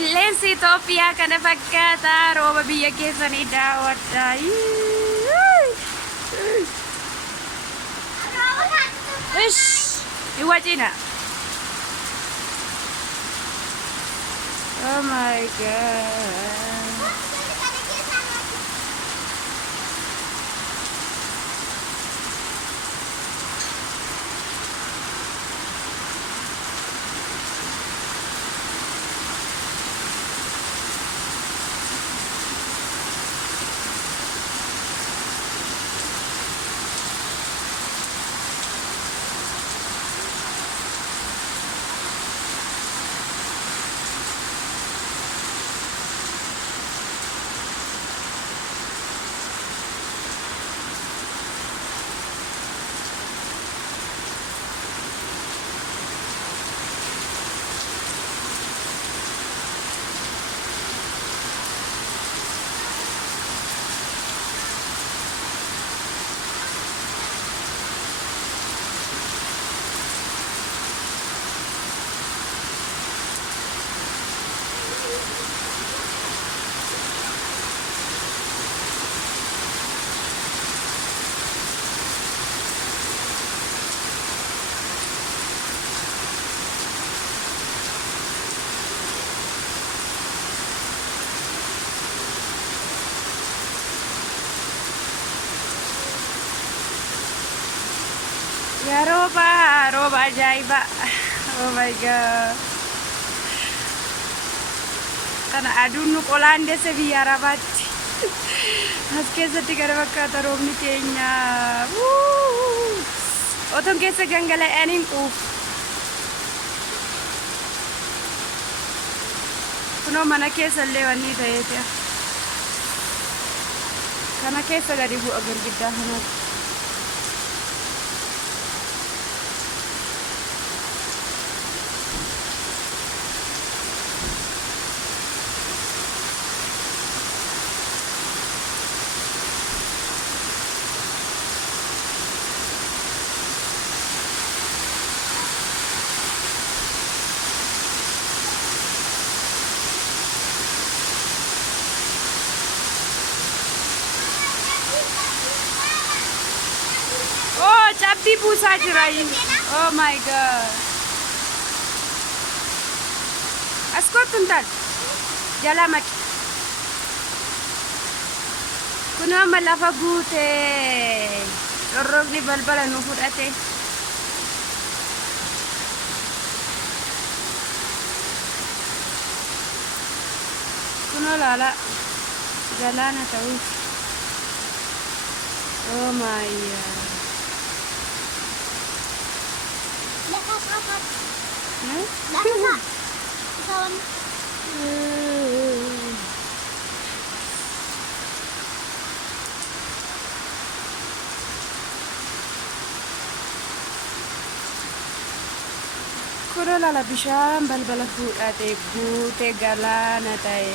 qilleensi Itoophiyaa kana fakkaata rooba biyya keessanii daawwadhaa. Ish, iwajina. Oh my god. Ya roba, roba ajaiba. Oh my god. Kana aduun nu qolaan deesse biyya Arabaatti. As keessatti gara fakkaata roobni keenya. Otoon keessa gangala'anii hin quufu. Kunoo mana keessa illee wanni ta'eeti. Kana keessa gadi bu'a girgiddaa kanatti. Cabbii buusaa jira. Oh my god. As kottu hin taane. Jalaa maqi. Kun amma lafa guutee. Corroqni balbala nu fudhate. Kunoo laala. Galaana ta'uuf. Oh my god. Kunoo laala bishaan balbala fuudhatee guutee galaana ta'e.